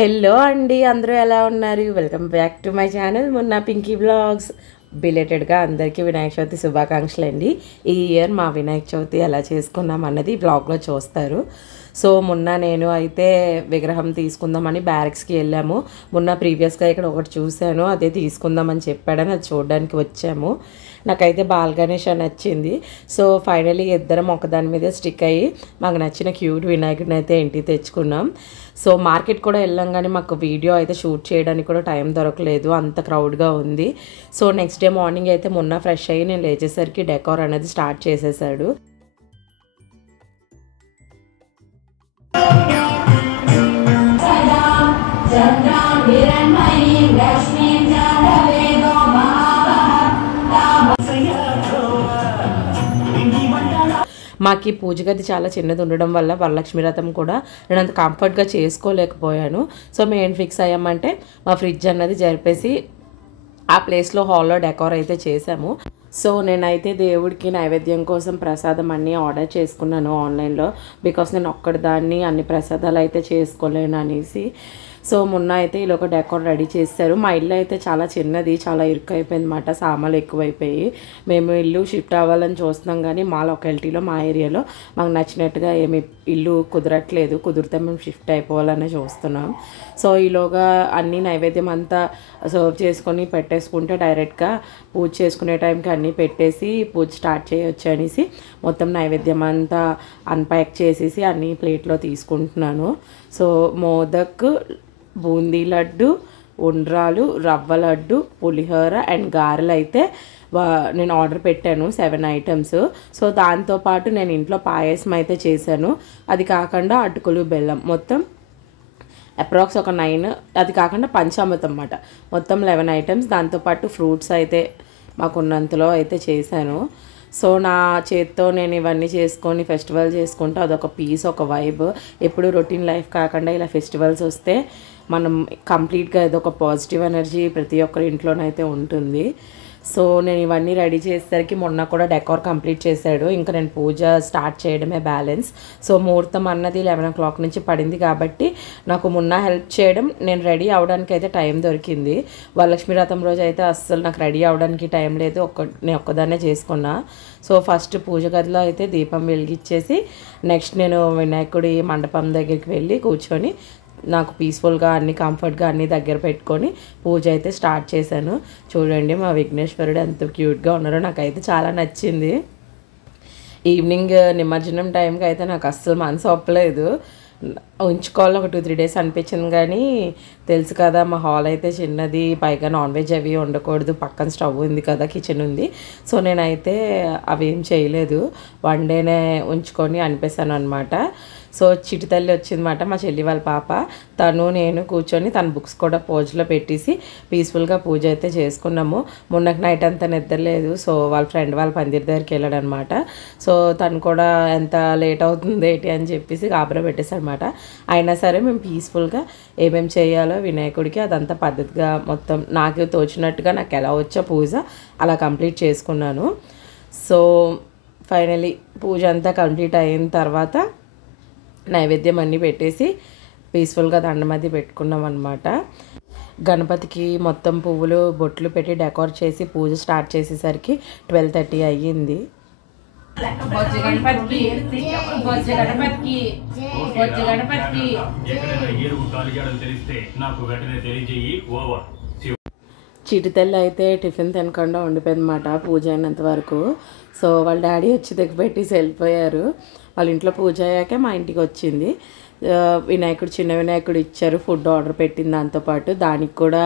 Hello అండి, అందరూ ఎలా ఉన్నారు? Welcome back to my channel మొన్న పింకీ బ్లాగ్స్. బిలేటెడ్గా అందరికీ వినాయక చవితి శుభాకాంక్షలు అండి. ఈ ఇయర్ మా వినాయక చవితి ఎలా చేసుకున్నాం అన్నది బ్లాగ్లో చూస్తారు. సో మొన్న నేను అయితే విగ్రహం తీసుకుందామని బ్యారక్స్కి వెళ్ళాము. మొన్న ప్రీవియస్గా ఇక్కడ ఒకటి చూశాను, అదే తీసుకుందామని చెప్పాడని అది చూడడానికి వచ్చాము. నాకైతే బాల్ గణేష్ నచ్చింది. సో ఫైనలీ ఇద్దరం ఒకదాని మీద స్టిక్ అయ్యి మాకు నచ్చిన క్యూట్ వినాయకుడిని అయితే ఇంటికి తెచ్చుకున్నాం. సో మార్కెట్ కూడా వెళ్ళాం, కానీ మాకు వీడియో అయితే షూట్ చేయడానికి కూడా టైం దొరకలేదు, అంత క్రౌడ్గా ఉంది. సో నెక్స్ట్ డే మార్నింగ్ అయితే మొన్న ఫ్రెష్ అయ్యి నేను లేచేసరికి డెకార్ అనేది స్టార్ట్ చేసేసాడు. మాకు పూజ గది చాలా చిన్నది ఉండడం వల్ల వరలక్ష్మి వ్రతం కూడా నేను అంత కంఫర్ట్గా చేసుకోలేకపోయాను. సో మేము ఫిక్స్ అయ్యామంటే మా ఫ్రిడ్జ్ అన్నది జరిపేసి ఆ ప్లేస్లో హాల్లో డెకార్ అయితే చేసాము. సో నేనైతే దేవుడికి నైవేద్యం కోసం ప్రసాదం అన్నీ ఆర్డర్ చేసుకున్నాను ఆన్లైన్లో, బికాస్ నేను ఒక్కడిదాన్ని అన్ని ప్రసాదాలు అయితే చేసుకోలేను అనేసి. సో మొన్న అయితే ఇలా ఒక డెకార్ రెడీ చేశారు. మా ఇల్లు అయితే చాలా చిన్నది, చాలా ఇరుకు అయిపోయింది అన్నమాట, సామాన్లు ఎక్కువైపోయి. మేము ఇల్లు షిఫ్ట్ అవ్వాలని చూస్తున్నాం, కానీ మా లొకాలిటీలో మా ఏరియాలో మాకు నచ్చినట్టుగా ఏమి ఇల్లు కుదరట్లేదు. కుదిరితే మేము షిఫ్ట్ అయిపోవాలని చూస్తున్నాం. సో ఈలోగా అన్ని నైవేద్యం అంతా సర్వ్ చేసుకొని పెట్టేసుకుంటే డైరెక్ట్గా పూజ చేసుకునే టైంకి అన్నీ పెట్టేసి పూజ స్టార్ట్ చేయొచ్చు అనేసి మొత్తం నైవేద్యం అంతా అన్ప్యాక్ చేసేసి అన్ని ప్లేట్లో తీసుకుంటున్నాను. సో మోదక్, బూందీ లడ్డు, ఉండ్రాలు, రవ్వ లడ్డు, పులిహోర అండ్ గారెలు అయితే నేను ఆర్డర్ పెట్టాను 7 ఐటమ్స్. సో దాంతోపాటు నేను ఇంట్లో పాయసం అయితే చేశాను. అది కాకుండా అటుకులు, బెల్లం, మొత్తం అప్రాక్స్ ఒక 9, అది కాకుండా పంచామృతం అన్నమాట, మొత్తం 11 ఐటమ్స్. దాంతోపాటు ఫ్రూట్స్ అయితే మాకున్నంతలో అయితే చేశాను. సో నా చేత్తో నేను ఇవన్నీ చేసుకొని ఫెస్టివల్ చేసుకుంటూ అదొక పీస్, ఒక వైబ్. ఎప్పుడు రొటీన్ లైఫ్ కాకుండా ఇలా ఫెస్టివల్స్ వస్తే మనం కంప్లీట్గా ఏదొక పాజిటివ్ ఎనర్జీ ప్రతి ఒక్కరి ఇంట్లోనైతే ఉంటుంది. సో నేను ఇవన్నీ రెడీ చేసేసరికి మొన్న కూడా డెకార్ కంప్లీట్ చేశాడు. ఇంకా నేను పూజ స్టార్ట్ చేయడమే బ్యాలెన్స్. సో ముహూర్తం అన్నది 11 o'clock నుంచి పడింది కాబట్టి నాకు మొన్న హెల్ప్ చేయడం, నేను రెడీ అవడానికి అయితే టైం దొరికింది. వరలక్ష్మి వ్రతం రోజు అయితే అస్సలు నాకు రెడీ అవడానికి టైం లేదు, నేను ఒక్కదాన్నే చేసుకున్నా. సో ఫస్ట్ పూజ గదిలో అయితే దీపం వెలిగించేసి నెక్స్ట్ నేను వినాయకుడి మండపం దగ్గరికి వెళ్ళి కూర్చొని నాకు పీస్ఫుల్గా అన్ని కంఫర్ట్గా అన్నీ దగ్గర పెట్టుకొని పూజ అయితే స్టార్ట్ చేశాను. చూడండి మా విఘ్నేశ్వరుడు ఎంత క్యూట్గా ఉన్నారో, నాకైతే చాలా నచ్చింది. ఈవినింగ్ నిమజ్జనం టైంకి అయితే నాకు అస్సలు మనసు ఒప్పలేదు, ఉంచుకోవాలి ఒక 2-3 days అనిపించింది. కానీ తెలుసు కదా మా హాల్ అయితే చిన్నది, పైగా నాన్ వెజ్ అవి ఉండకూడదు, పక్కన స్టవ్ ఉంది కదా, కిచెన్ ఉంది. సో నేనైతే అవి ఏం చేయలేదు, 1 dayనే ఉంచుకొని అనిపిస్తాను అనమాట. సో చిటి తల్లి వచ్చిందన్నమాట, మా చెల్లి వాళ్ళ పాప, తను నేను కూర్చొని తన బుక్స్ కూడా పూజలో పెట్టేసి పీస్ఫుల్గా పూజ అయితే చేసుకున్నాము. మొన్నకి నైట్ అంతా నిద్రలేదు. సో వాళ్ళ ఫ్రెండ్ వాళ్ళ పందిరి దగ్గరికి వెళ్ళాడు అనమాట. సో తను కూడా ఎంత లేట్ అవుతుంది ఏంటి అని చెప్పేసి గాబరా పెట్టేశాడు అనమాట. అయినా సరే మేము పీస్ఫుల్గా ఏమేమి చేయాలో వినాయకుడికి అదంతా పద్ధతిగా మొత్తం నాకు తోచినట్టుగా నాకు ఎలా వచ్చో పూజ అలా కంప్లీట్ చేసుకున్నాను. సో ఫైనలీ పూజ అంతా కంప్లీట్ అయిన తర్వాత నైవేద్యం అన్నీ పెట్టేసి పీస్ఫుల్గా దండం అది పెట్టుకున్నాం అనమాట. గణపతికి మొత్తం పువ్వులు బొట్లు పెట్టి డెకార్ చేసి పూజ స్టార్ట్ చేసేసరికి 12:30 అయ్యింది. చిటితల్లి అయితే టిఫిన్ తినకుండా ఉండిపోయింది అన్నమాట పూజ అయినంత వరకు. సో వాళ్ళ డాడీ వచ్చి దగ్గర పెట్టేసి వెళ్ళిపోయారు. వాళ్ళ ఇంట్లో పూజ అయ్యాకే మా ఇంటికి వచ్చింది. వినాయకుడు, చిన్న వినాయకుడు ఇచ్చారు, ఫుడ్ ఆర్డర్ పెట్టింది, దాంతోపాటు దానికి కూడా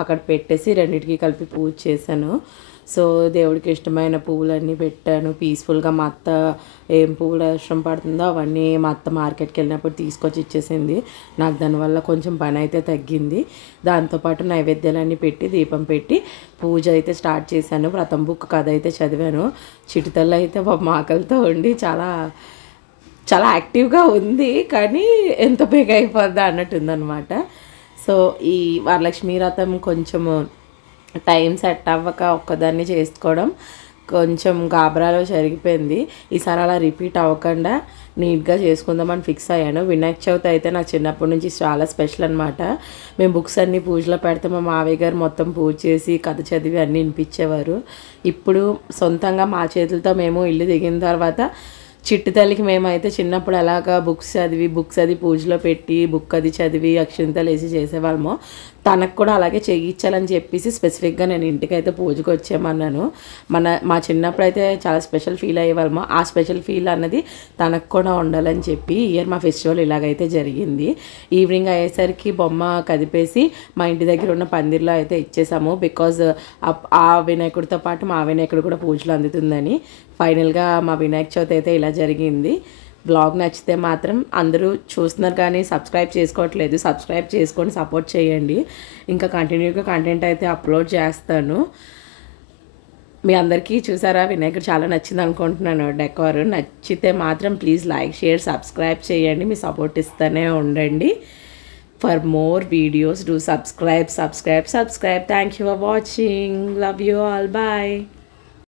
అక్కడ పెట్టేసి రెండింటికి కలిపి పూజ చేశాను. సో దేవుడికి ఇష్టమైన పువ్వులన్నీ పెట్టాను పీస్ఫుల్గా. మా అత్త ఏం పువ్వులు అవసరం పడుతుందో అవన్నీ మా అత్త మార్కెట్కి వెళ్ళినప్పుడు తీసుకొచ్చి ఇచ్చేసింది. నాకు దానివల్ల కొంచెం పని అయితే తగ్గింది. దాంతోపాటు నైవేద్యాలన్నీ పెట్టి దీపం పెట్టి పూజ అయితే స్టార్ట్ చేశాను. వ్రతం బుక్ కథ అయితే చదివాను. చిటితల్లి అయితే ఆకలితో ఉండి చాలా చాలా యాక్టివ్గా ఉంది, కానీ ఎంత బేగ అయిపోద్దా అన్నట్టుందనమాట. సో ఈ వరలక్ష్మి వ్రతం కొంచెము టైం సెట్ అవ్వక ఒక్కదాన్ని చేసుకోవడం కొంచెం గాబరాలో జరిగిపోయింది. ఈసారి అలా రిపీట్ అవ్వకుండా నీట్గా చేసుకుందామని ఫిక్స్ అయ్యాను. వినాయక చవితి అయితే నాకు చిన్నప్పటి నుంచి చాలా స్పెషల్ అనమాట. మేము బుక్స్ అన్నీ పూజలో పెడితే మా మావయ్య గారు మొత్తం పూజ చేసి కథ చదివి అన్నీ వినిపించేవారు. ఇప్పుడు సొంతంగా మా చేతులతో మేము ఇల్లు దిగిన తర్వాత చిట్టి తల్లికి మేమైతే చిన్నప్పుడు ఎలాగా బుక్స్ అది పూజలో పెట్టి బుక్ అది చదివి అక్షింతలు వేసి చేసేవాళ్ళమో తనకు కూడా అలాగే చేయించాలని చెప్పేసి స్పెసిఫిక్గా నేను ఇంటికైతే పూజకు వచ్చేయమన్నాను. మా చిన్నప్పుడు అయితే చాలా స్పెషల్ ఫీల్ అయ్యేవాళ్ళమో ఆ స్పెషల్ ఫీల్ అన్నది తనకు కూడా ఉండాలని చెప్పి ఇయర్ మా ఫెస్టివల్ ఇలాగైతే జరిగింది. ఈవినింగ్ అయ్యేసరికి బొమ్మ కదిపేసి మా ఇంటి దగ్గర ఉన్న పందిర్లో అయితే ఇచ్చేసాము. బికాజ్ ఆ వినాయకుడితో పాటు మా వినాయకుడు కూడా పూజలు అందుతుందని. ఫైనల్గా మా వినాయక చవితి అయితే ఇలా జరిగింది. బ్లాగ్ నచ్చితే మాత్రం అందరూ చూస్తున్నారు కానీ సబ్స్క్రైబ్ చేసుకోవట్లేదు. సబ్స్క్రైబ్ చేసుకొని సపోర్ట్ చేయండి. ఇంకా కంటిన్యూగా కంటెంట్ అయితే అప్లోడ్ చేస్తాను. మీ అందరికీ చూసారా వినాయకుడు చాలా నచ్చింది అనుకుంటున్నాను. డెకోర్ నచ్చితే మాత్రం ప్లీజ్ లైక్ షేర్ సబ్స్క్రైబ్ చేయండి. మీ సపోర్ట్ ఇస్తూనే ఉండండి. For more videos do subscribe. Thank you for watching. Love you all. Bye.